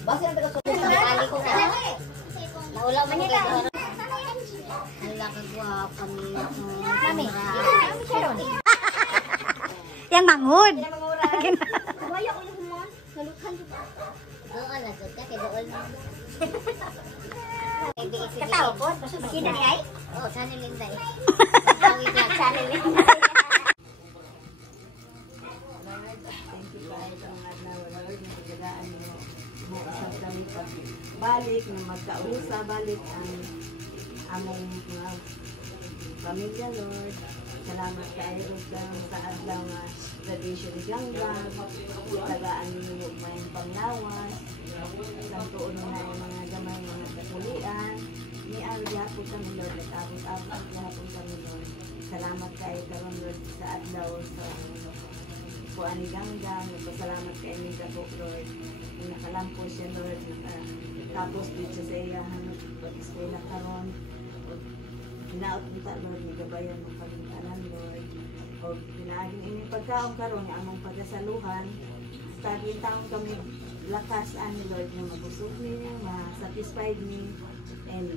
Basta ang taga Naulaw man ito. Hala kagwapa niya. Kami. Yang mangud. Waya ko yung mon. Salukhan dito. Doon na gud kay doon. Kataw po, makita ni ay? Oh, sana linday. Tawid lang, channel lang. Thank you guys sa mga Lord na pagdagaan mo. Mausap kami pagbalik na magkausa, balik ang among mga pamilya, Lord. Salamat kayo sa adlaw nga tradition ni Ganggang. Tagaan ninyo may panglawas. Santuon na yung mga gamay, mga katulian. Ni-ari hapon kami, Lord. Nag-abot-abot hapon kami, Lord. Salamat kayo karon, Lord, sa adlaw sa kuan ni Ganggang. Nagpasalamat kayo ni Gabok, Lord. Nakalampo siya, Lord. Tapos dito sa iya, pag-eskwela karon. Hinaot kita, Lord, nagabayan mo pag-anan, Lord. O pinaagin ini pagkaong karon nga among pagkasaluhan. Tagin taong kami lakas ani, Lord, na mabusog ni, ma-satisfied ni, and